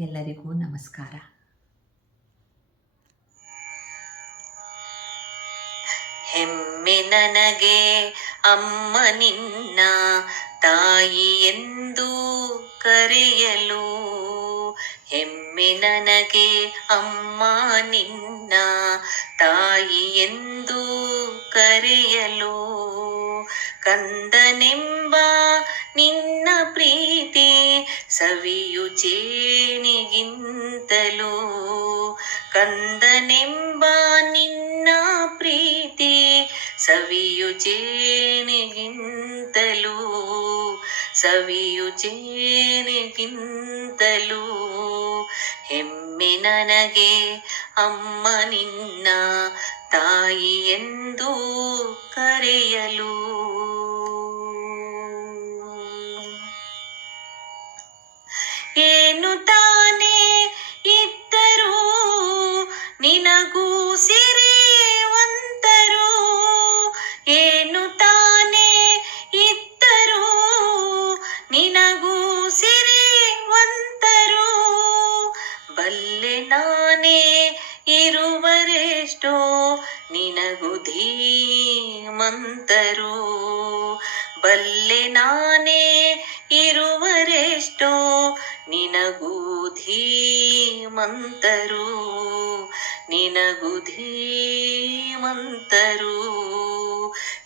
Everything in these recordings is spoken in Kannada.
ಎಲ್ಲರಿಗೂ ನಮಸ್ಕಾರ. ಹೆಮ್ಮೆ ನನಗೆ ಅಮ್ಮ ನಿನ್ನ ತಾಯಿ ಎಂದು ಕರೆಯಲು. ಹೆಮ್ಮೆ ನನಗೆ ಅಮ್ಮ ನಿನ್ನ ತಾಯಿ ಎಂದು ಕರೆಯಲು. ಕಂದನೆಂಬ ನಿನ್ನ ಪ್ರೀತಿ ಸವಿಯು ಜೇನಿಗಿಂತಲೂ. ಕಂದನೆಂಬ ನಿನ್ನ ಪ್ರೀತಿ ಸವಿಯು ಜೇನಿಗಿಂತಲೂ. ಸವಿಯು ಜೇನಿಗಿಂತಲೂ. ಹೆಮ್ಮೆ ನನಗೆ ಅಮ್ಮ ನಿನ್ನ ತಾಯಿ ಎಂದು ಕರೆಯಲು. ಏನು ತಾನೇ ಇದ್ದರೂ ನಿನಗೂ ಸಿರಿವಂತರು. ಏನು ತಾನೇ ಇದ್ದರೂ ನಿನಗೂ ಸಿರಿವಂತರು. ಬಲ್ಲೆ ನಾನೇ ಇರುವರೆಷ್ಟೋ ನಿನಗೂ ಧೀಮಂತರು. ಬಲ್ಲೆ ನಾನೇ ಇರುವರೆಷ್ಟೋ ನಿನಗೂ ಧೀಮಂತರು. ನಿನಗೂ ಧೀಮಂತರು.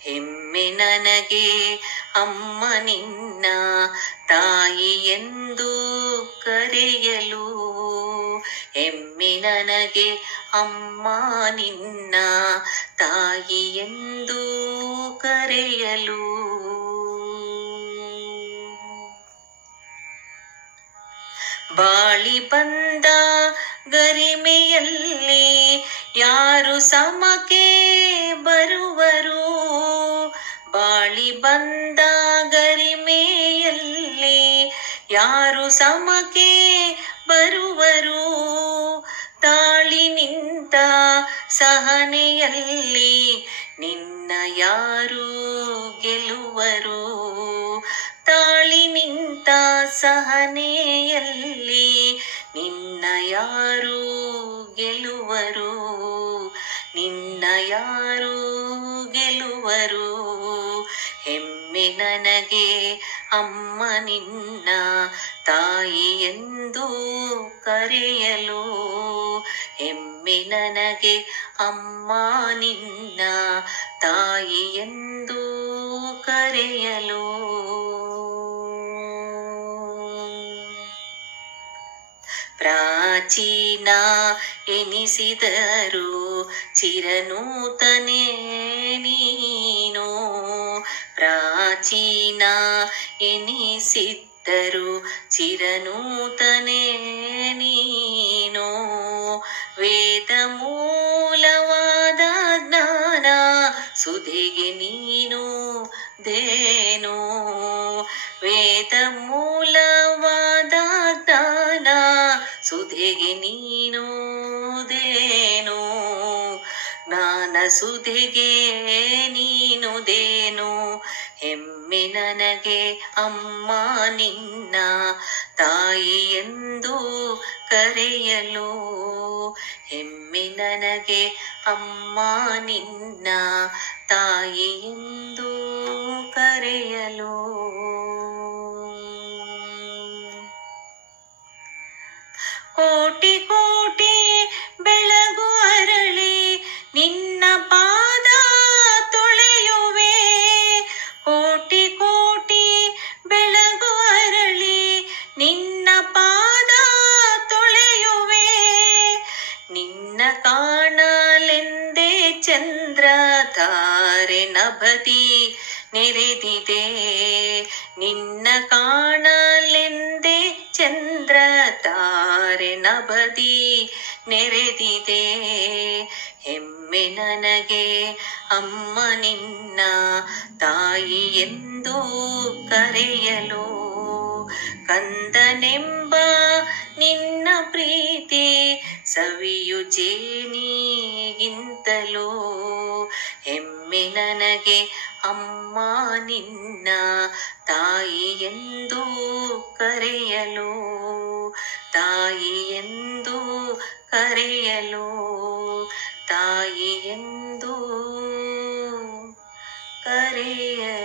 ಹೆಮ್ಮೆ ನನಗೆ ಅಮ್ಮ ನಿನ್ನ ತಾಯಿ ಎಂದು ಕರೆಯಲು. ಹೆಮ್ಮೆ ನನಗೆ ಅಮ್ಮ ನಿನ್ನ ತಾಯಿ ಎಂದು ಕರೆಯಲು. ಬಾಳಿ ಬಂದ ಗರಿಮೆಯಲ್ಲಿ ಯಾರು ಸಮಕ್ಕೆ ಬರುವರು. ಬಾಳಿ ಬಂದ ಗರಿಮೆಯಲ್ಲಿ ಯಾರು ಸಮಕ್ಕೆ ಬರುವರು. ತಾಳಿ ನಿಂತ ಸಹನೆಯಲ್ಲಿ ನಿನ್ನ ಯಾರು ಗೆಲುವರು. ತಾಳಿ ನಿಂತ ಸಹನೆಯಲ್ಲಿ ನಿನ್ನ ಯಾರು ಗೆಲುವರು. ನಿನ್ನ ಯಾರು ಗೆಲುವರು. ಹೆಮ್ಮೆ ನನಗೆ ಅಮ್ಮ ನಿನ್ನ ತಾಯಿ ಎಂದು ಕರೆಯಲು. ಹೆಮ್ಮೆ ನನಗೆ ಅಮ್ಮ ನಿನ್ನ ತಾಯಿ ಎಂದು ಕರೆಯಲು. ಪ್ರಾಚೀನ ಎನಿಸಿದರು ಚಿರನೂತನೇ ನೀನು. ಪ್ರಾಚೀನ ಎನಿಸಿದ್ದರು ಚಿರನೂತನೇ ನೀನು. ವೇದ ಮೂಲವಾದ ಜ್ಞಾನ ಸುಧೆಗೆ ನೀನು ದೇನು. ವೇದ ಮೂಲವಾದ ಜ್ಞಾನ ಸುಧೆಗೆ ನೀನು ದೇನು. ಜ್ಞಾನ ಸುಧೆಗೆ ನೀನು ದೇನು. ಹೆಮ್ಮೆ ನನಗೆ ಅಮ್ಮ ನಿನ್ನ ತಾಯಿ ಎಂದು ಕರೆಯಲು. ಹೆಮ್ಮೆ ನನಗೆ ಅಮ್ಮ ನಿನ್ನ ತಾಯಿ ಎಂದು ಕರೆಯಲು. ಕೋಟಿ ಕೋಟಿ ಬೆಳಗು ಅರಳಿ ನಿನ್ನ ಪಾದ ತೊಳೆಯುವೆ. ಕೋಟಿ ಕೋಟಿ ಬೆಳಗು ಅರಳಿ ನಿನ್ನ ಪಾದ ತೊಳೆಯುವೆ. ನಿನ್ನ ಕಾಣಲೆಂದೇ ಚಂದ್ರ ತಾರೆ ನಭದಿ ನೆರೆದಿದೆ. ನಿನ್ನ ಕಾಣಲೆಂದೇ ಚಂದ್ರ ತಾರೆ ನಭದಿ ನೆರೆದಿದೆ. ಹೆಮ್ಮೆ ನನಗೆ ಅಮ್ಮ ನಿನ್ನ ತಾಯಿ ಎಂದು ಕರೆಯಲು. ಕಂದನೆಂಬ ನಿನ್ನ ಪ್ರೀತಿ ಸವಿಯು ಜೇನಿಗಿಂತಲೂ. ಹೆಮ್ಮೆ ನನಗೆ ಅಮ್ಮ ನಿನ್ನ ತಾಯಿ ಎಂದು ಕರೆಯಲು. ತಾಯಿ ಕರೆಯಲು ತಾಯಿ ಎಂದು ಕರೆಯಲು.